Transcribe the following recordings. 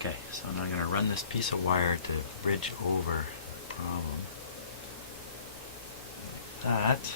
Okay, so now I'm going to run this piece of wire to bridge over the problem. Like that.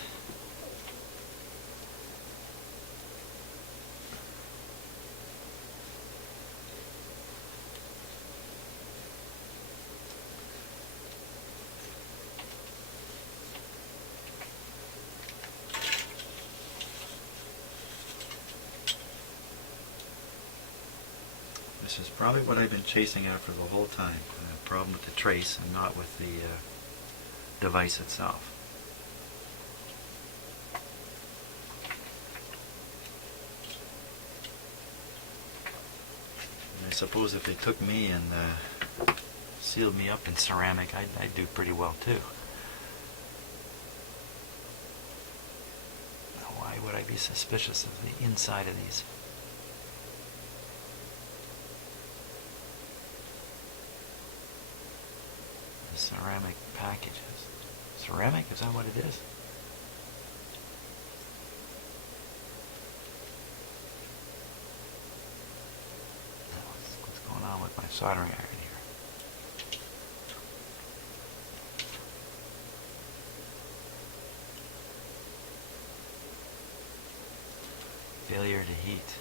This is probably what I've been chasing after the whole time. A problem with the trace and not with the device itself. And I suppose if they took me and sealed me up in ceramic, I'd do pretty well too. Now, why would I be suspicious of the inside of these? The ceramic packages. Ceramic? Is that what it is? What's going on with my soldering iron here? Failure to heat.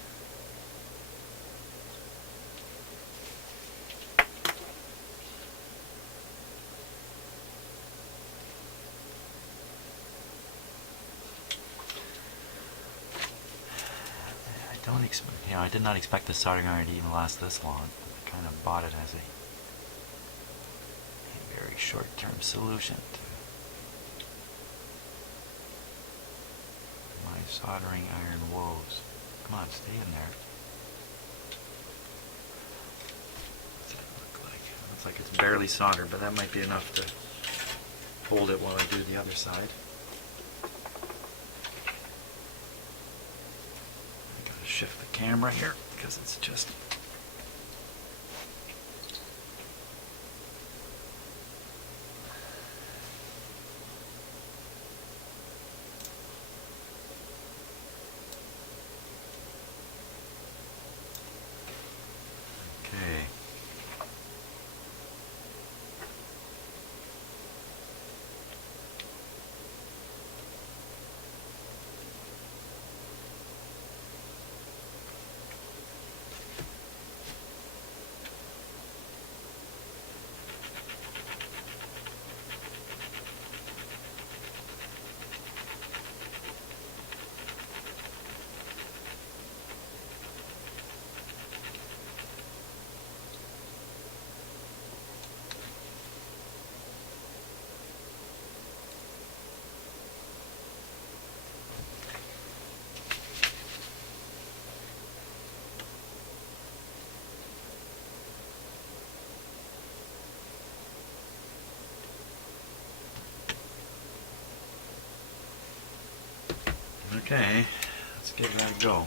I did not expect the soldering iron to even last this long. I kind of bought it as a very short-term solution to my soldering iron woes. Come on, stay in there. What's that look like? It looks like it's barely soldered, but that might be enough to hold it while I do the other side. Shift the camera here because it's just okay. Okay, let's give that a go.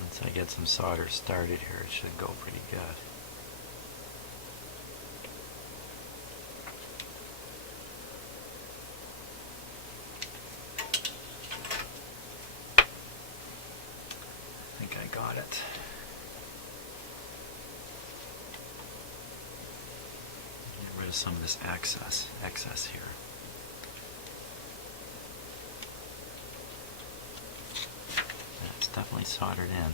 Once I get some solder started here, it should go pretty good. I think I got it. Get rid of some of this excess here. It's definitely soldered in.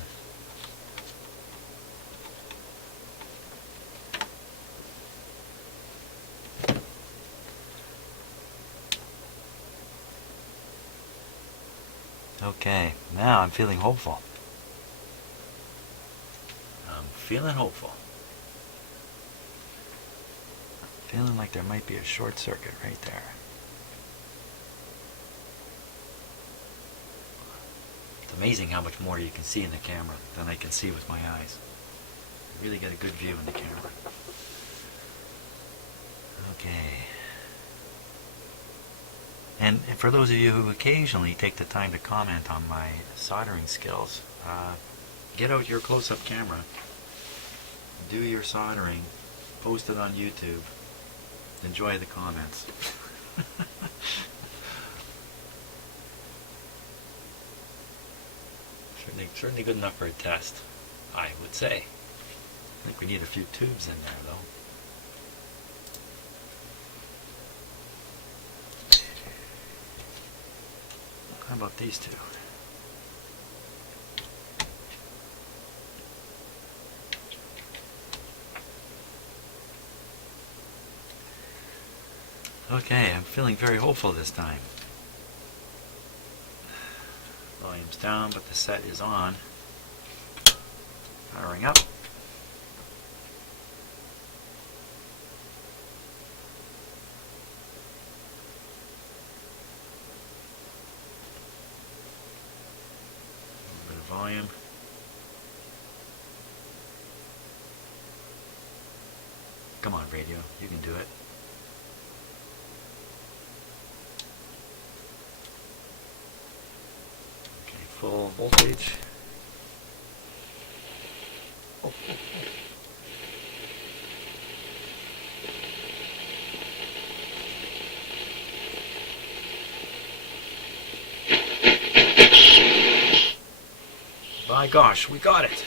Okay, now I'm feeling hopeful. I'm feeling hopeful. Feeling like there might be a short circuit right there. It's amazing how much more you can see in the camera than I can see with my eyes. You really get a good view in the camera. Okay. And for those of you who occasionally take the time to comment on my soldering skills, get out your close-up camera, do your soldering, post it on YouTube, enjoy the comments. Certainly good enough for a test, I would say. I think we need a few tubes in there, though. How about these two? Okay, I'm feeling very hopeful this time. Volume's down, but the set is on. Powering up. A little bit of volume. Come on, radio, you can do it. Okay, full voltage. My gosh, we got it!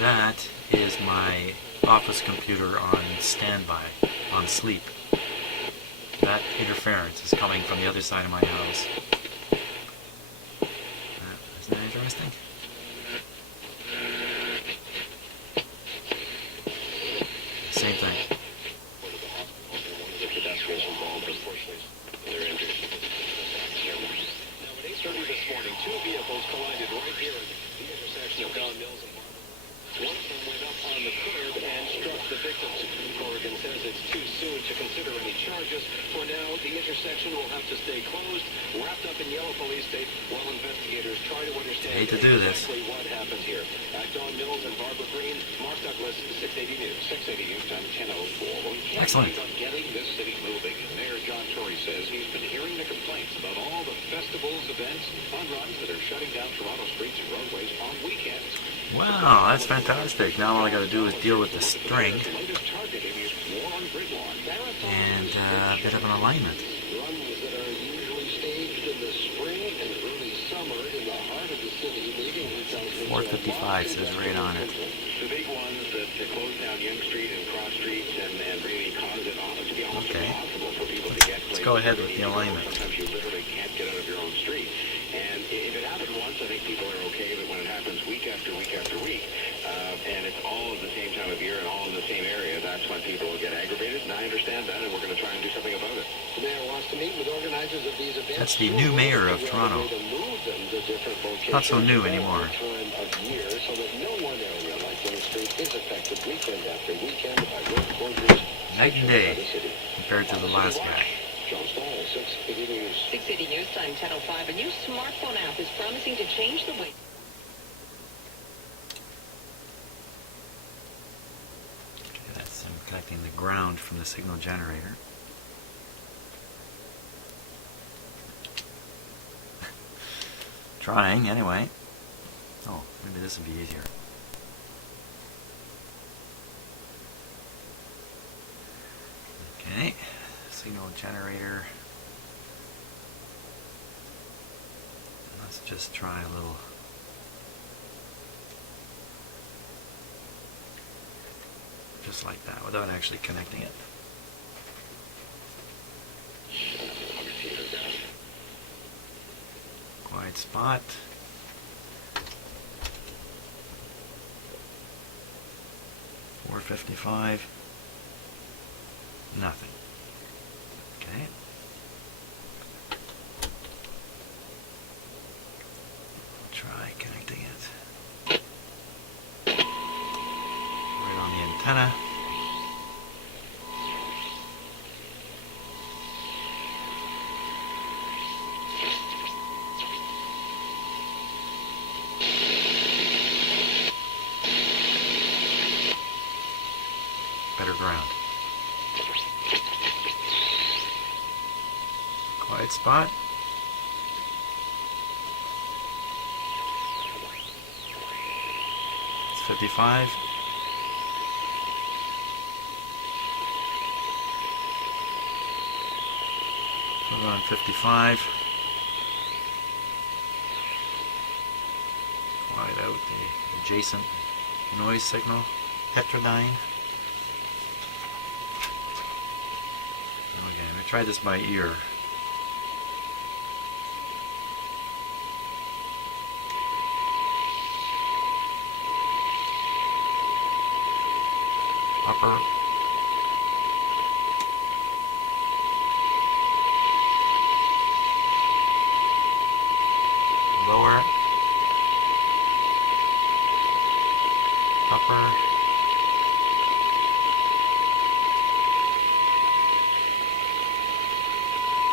That is my office computer on standby, on sleep. That interference is coming from the other side of my house. Isn't that interesting? Same thing. Now at 8:30 this morning, two vehicles collided right here at the intersection of Don Mills and one of them went up on the curb and struck the victims. Corrigan says it's too soon to consider any charges. For now, the intersection will have to stay closed, wrapped up in yellow police tape, while investigators try to understand exactly what happened here. At Don Mills and Barbara Green, Mark Douglas, 680 News. 680 News, time 10:04. Well, we can't Excellent. keep on getting this city moving. Mayor John Tory says he's been hearing the complaints about all the festivals, events, and fun runs that are shutting down Toronto streets and roadways on weekends. Wow, that's fantastic. Now all I gotta do is deal with the string and a bit of an alignment. Runs that are usually staged in the spring and early summer in the heart of the city, leaving hotels. 455 says right on it. The big ones that close down Yonge Street and Cross Streets and really cause it to be almost impossible for people to get. Let's go ahead with the alignment. Sometimes you literally can't get out of your own street. And if it happened once, I think people are okay. But when it happens week after week after week, and it's all at the same time of year and all in the same area, that's when people will get aggravated. And I understand that, and we're going to try and do something about it. The mayor wants to meet with organizers of these events. That's the new mayor of Toronto. Not so new anymore. So that no one area like Yonge Street is affected weekend after weekend by road closures. Night and day compared to the last guy. John Stahl, 680 News. 680 News, time 10:05. A new smartphone app is promising to change the way. Okay, that's connecting the ground from the signal generator. Trying, anyway. Oh, maybe this would be easier. Okay, signal generator. Let's just try a little. Just like that, without actually connecting it. Quiet spot. 55. Nothing. Okay. Try connecting it. Right on the antenna. Better ground. Quiet spot. It's 55. Put on 55. Quiet out the adjacent noise signal. Heterodyne. Okay, I'm going to try this by ear. Upper. Lower. Upper.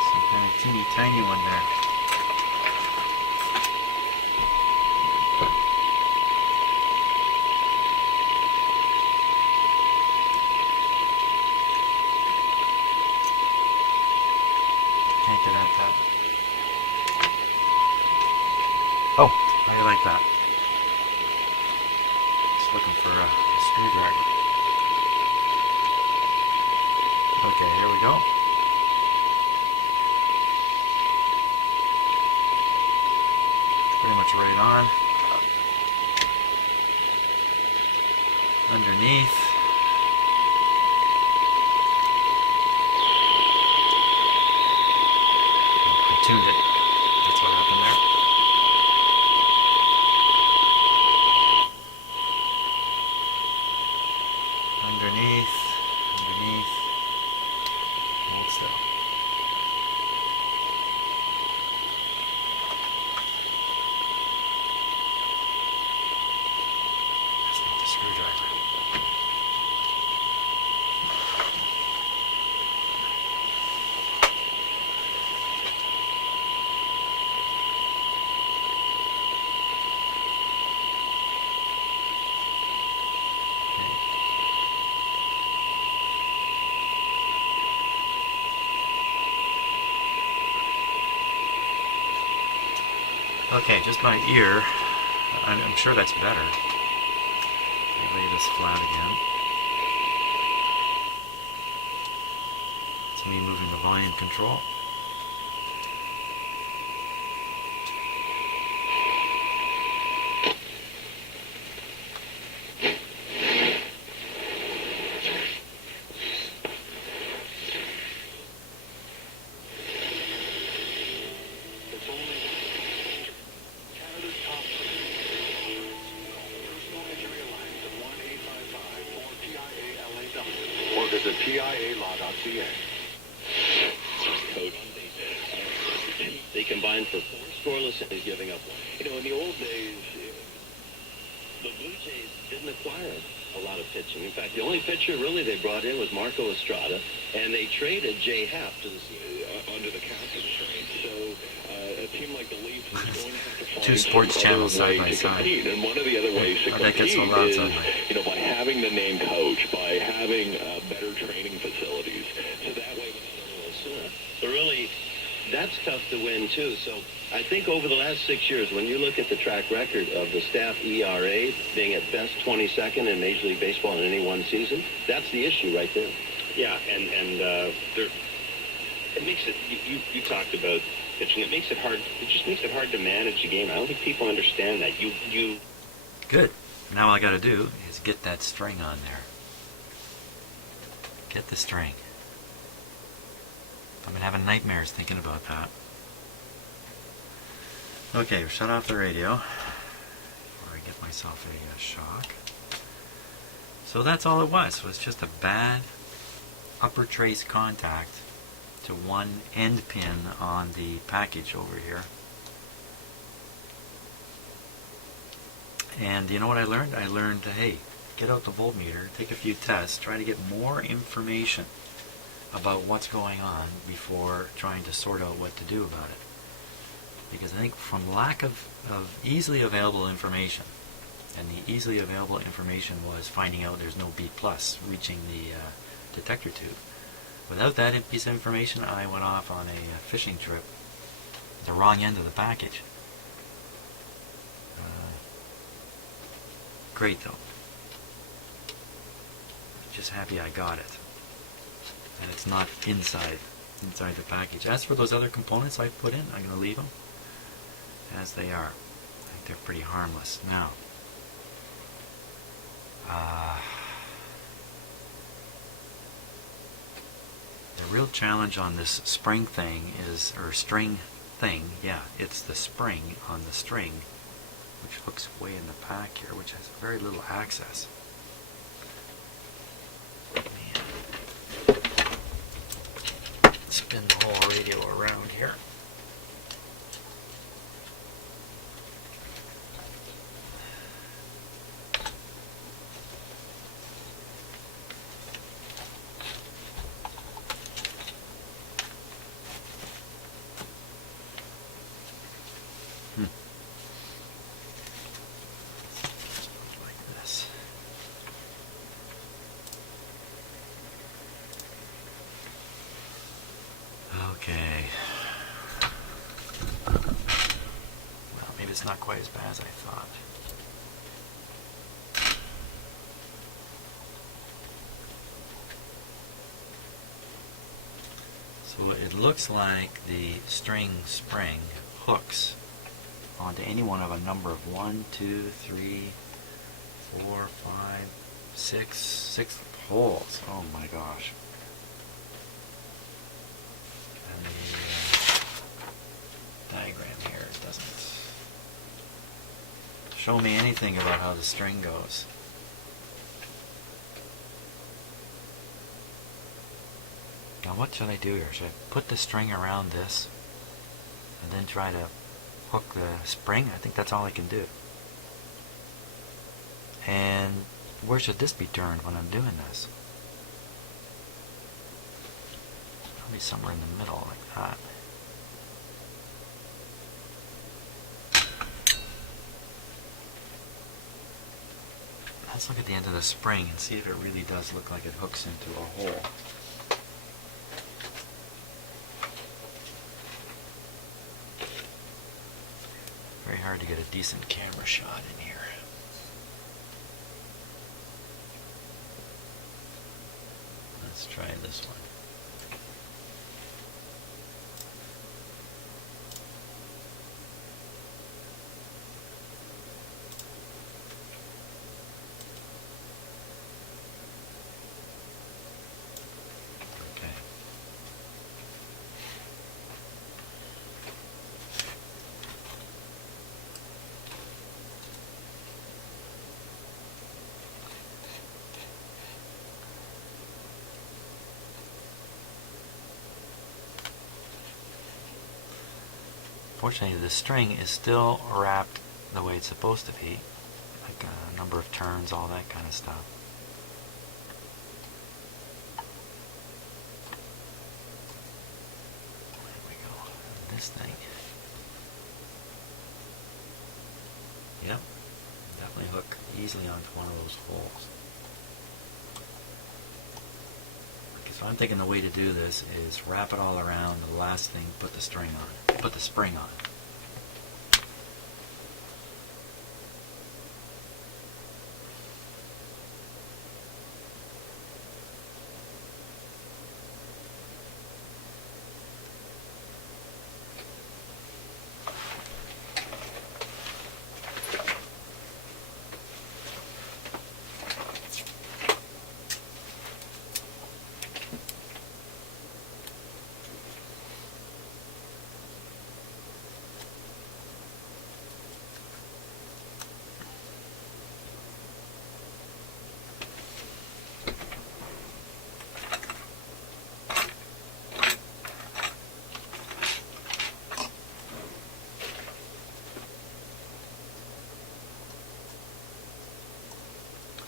Some kind of teeny tiny one there. Can't get at that. Oh, how do you like that? Just looking for a screwdriver. Okay, here we go. Pretty much right on. Underneath. I tuned it. That's what happened there. Underneath. Underneath. Hold still. Just need the screwdriver. Okay, just by ear, I'm sure that's better. Lay this flat again. It's me moving the volume control. Visit TIAlaw.ca. Code. They combined for 4 scoreless and is giving up 1. You know, in the old days, the Blue Jays didn't acquire a lot of pitching. In fact, the only pitcher really they brought in was Marco Estrada, and they traded Jay Happ to the under the captain's trade. So a team like the Leafs is going to have to find Two sports channels side by to side. compete. And one of the other ways to That gets compete so loud is, suddenly. you know, by having the name coach, by having better training facilities. So that way, so really, that's tough to win too. So I think over the last 6 years, when you look at the track record of the staff ERA being at best 22nd in Major League Baseball in any one season, that's the issue right there. Yeah, and there, it makes it. You talked about pitching. It makes it hard. It just makes it hard to manage the game. I don't think people understand that. You. Good. Now all I got to do is get that string on there. Get the string. I've been having nightmares thinking about that. Okay, shut off the radio before I get myself a shock. So that's all it was just a bad upper trace contact to one end pin on the package over here. And you know what I learned? I learned, hey, get out the voltmeter, take a few tests, try to get more information about what's going on before trying to sort out what to do about it. Because I think from lack of easily available information, and the easily available information was finding out there's no B plus reaching the detector tube. Without that piece of information, I went off on a fishing trip, the wrong end of the package. Great though. Just happy I got it. And it's not inside the package. As for those other components I put in, I'm going to leave them as they are. I think they're pretty harmless. Now, the real challenge on this spring thing is, or string thing, yeah, it's the spring on the string, which hooks way in the pack here, which has very little access. Spin the whole radio around here. Like this. Okay. Well, maybe it's not quite as bad as I thought. So it looks like the string spring hooks onto any one of a number of 1, 2, 3, 4, 5, 6 holes. Oh my gosh. And the diagram here doesn't show me anything about how the string goes. Now what should I do here? Should I put the string around this and then try to hook the spring? I think that's all I can do. And where should this be turned when I'm doing this? Probably somewhere in the middle like that. Let's look at the end of the spring and see if it really does look like it hooks into a hole. Very hard to get a decent camera shot in here. Let's try this one. Okay. Fortunately, the string is still wrapped the way it's supposed to be, like a number of turns, all that kind of stuff. There we go. And this thing. Yep, definitely hook easily onto one of those holes. So I'm thinking the way to do this is wrap it all around, the last thing, put the string on, put the spring on.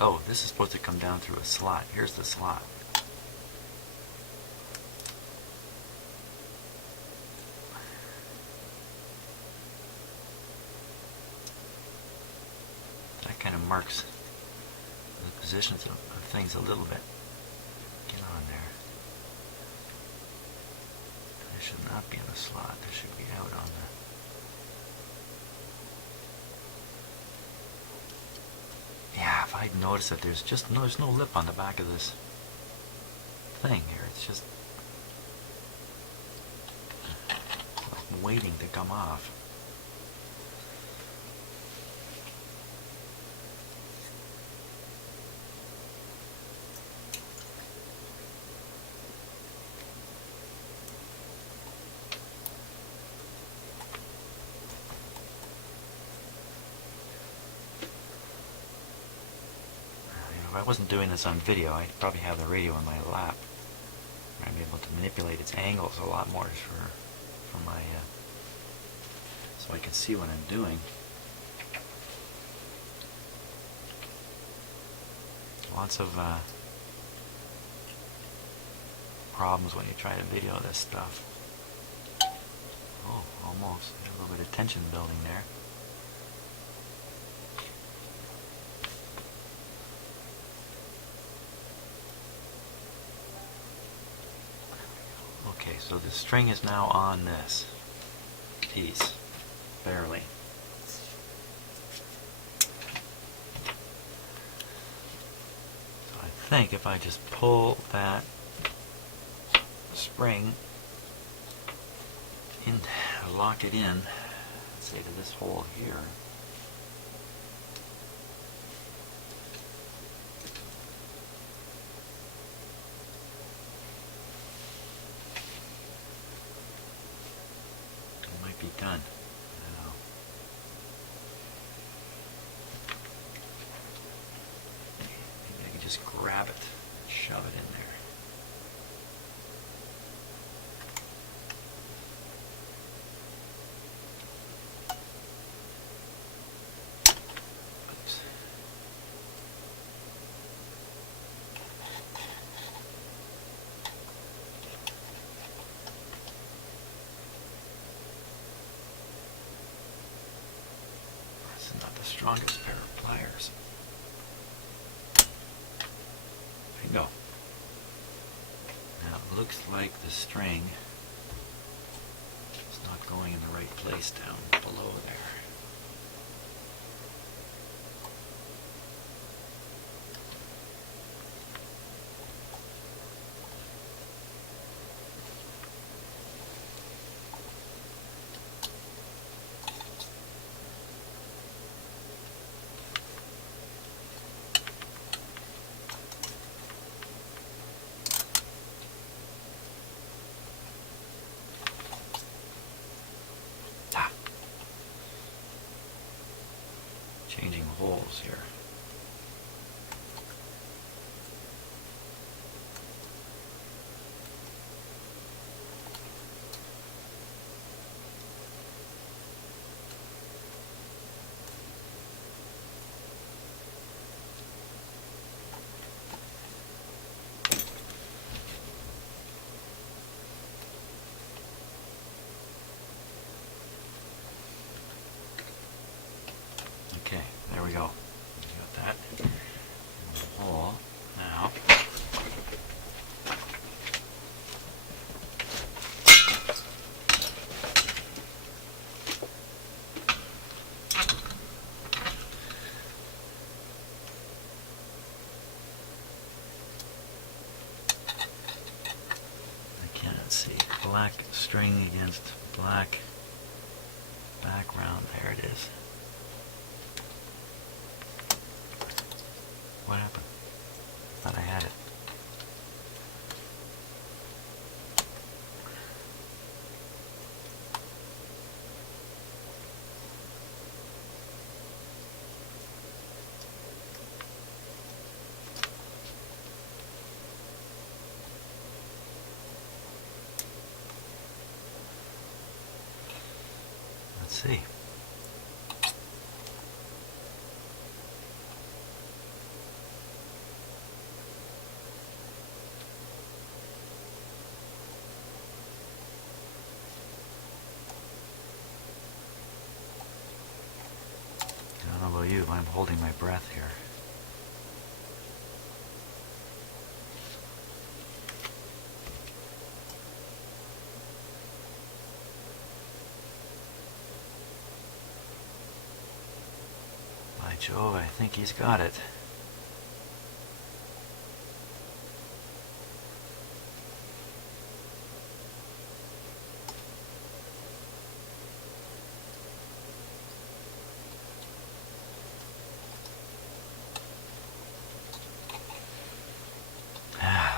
Oh, this is supposed to come down through a slot. Here's the slot. That kind of marks the positions of things a little bit. Get on there. This should not be in the slot. This should be out on the... Yeah, if I'd noticed that there's no lip on the back of this thing here. It's just like waiting to come off. If I wasn't doing this on video, I'd probably have the radio in my lap. I'd be able to manipulate its angles a lot more for my so I can see what I'm doing. Lots of problems when you try to video this stuff. Oh, almost. A little bit of tension building there. Okay, so the string is now on this piece, barely. So I think if I just pull that spring in, lock it in, let's say to this hole here, be done. I know. Maybe I can just grab it, shove it in there. Oops. Not the strongest pair of pliers. There you go. Now it looks like the string is not going in the right place down below there. Changing holes here. Okay, there we go. Got that in the hole. Now, I cannot see. Black string against black background. There it is. What happened? Thought I had it. Let's see. about you, I'm holding my breath here. By Jove, I think he's got it.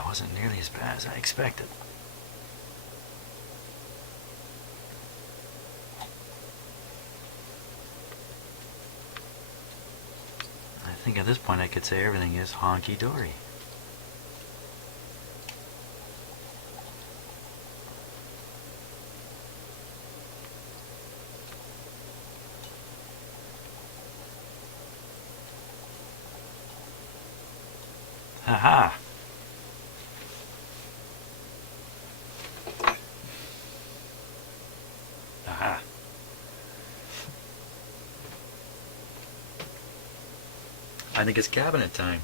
Wasn't nearly as bad as I expected. I think at this point I could say everything is honky-dory. Ha-ha! Aha. I think it's cabinet time.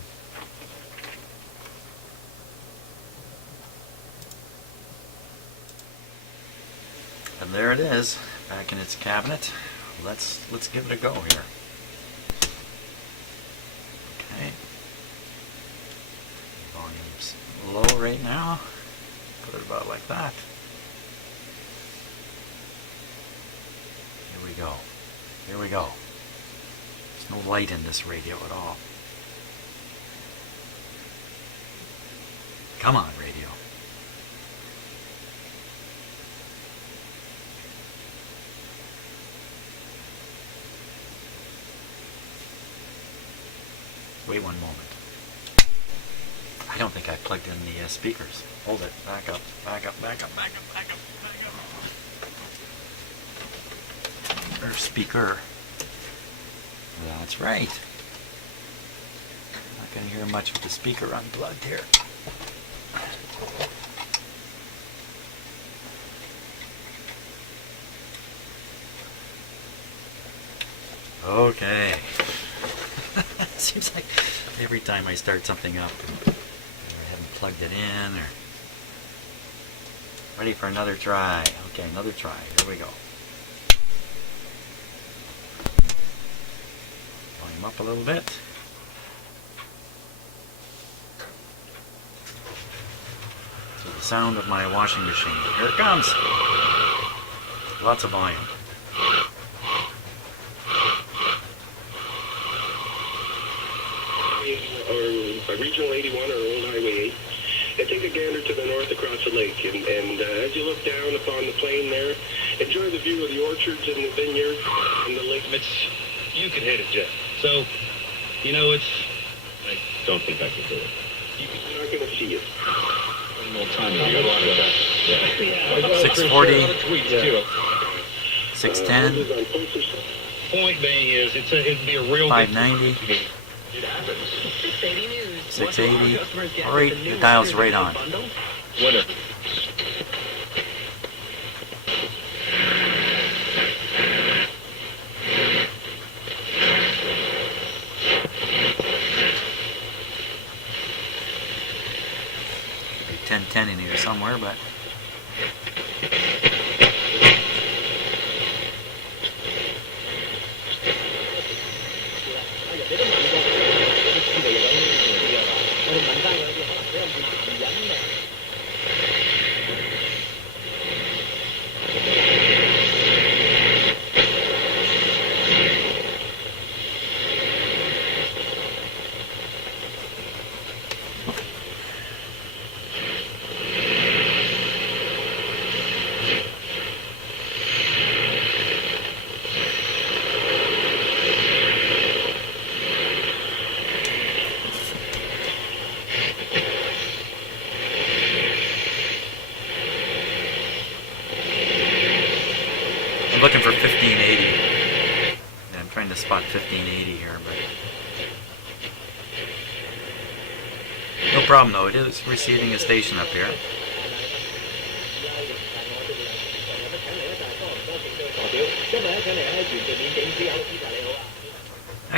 And there it is, back in its cabinet. Let's give it a go here. Okay. Volume's low right now. Put it about like that. Here we go. Here we go. There's no light in this radio at all. Come on, radio. Wait one moment. I don't think I plugged in the speakers. Hold it. Back up. Back up. Back up. Back up. Back up. Back up. Or speaker. That's right. Not going to hear much with the speaker unplugged here. Okay. Seems like every time I start something up, I haven't plugged it in or... Ready for another try. Okay, another try. Here we go. Volume up a little bit. So the sound of my washing machine. Here it comes. Lots of volume. Or Regional 81 or Old Highway 8, and take a gander to the north across the lake. And as you look down upon the plain there, enjoy the view of the orchards and the vineyards and the lake. You can hit it, Jeff. So, you know, I don't think I can do it. You're not going to see it. One more time. You want it. Yeah. 640. 610. Point being is, it'd be a real 590. It happens. 680. Alright, the dial's right on. Winner. Be 1010 in here somewhere, but... I'm looking for 1580. Yeah, I'm trying to spot 1580 here, but... No problem though, it is receiving a station up here.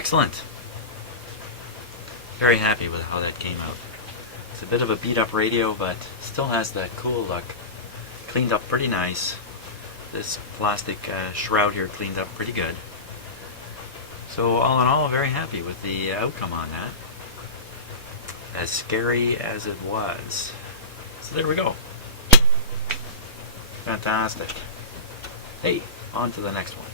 Excellent. Very happy with how that came out. It's a bit of a beat up radio, but still has that cool look. Cleaned up pretty nice. This plastic shroud here cleaned up pretty good. So all in all, very happy with the outcome on that. As scary as it was. So there we go. Fantastic. Hey, on to the next one.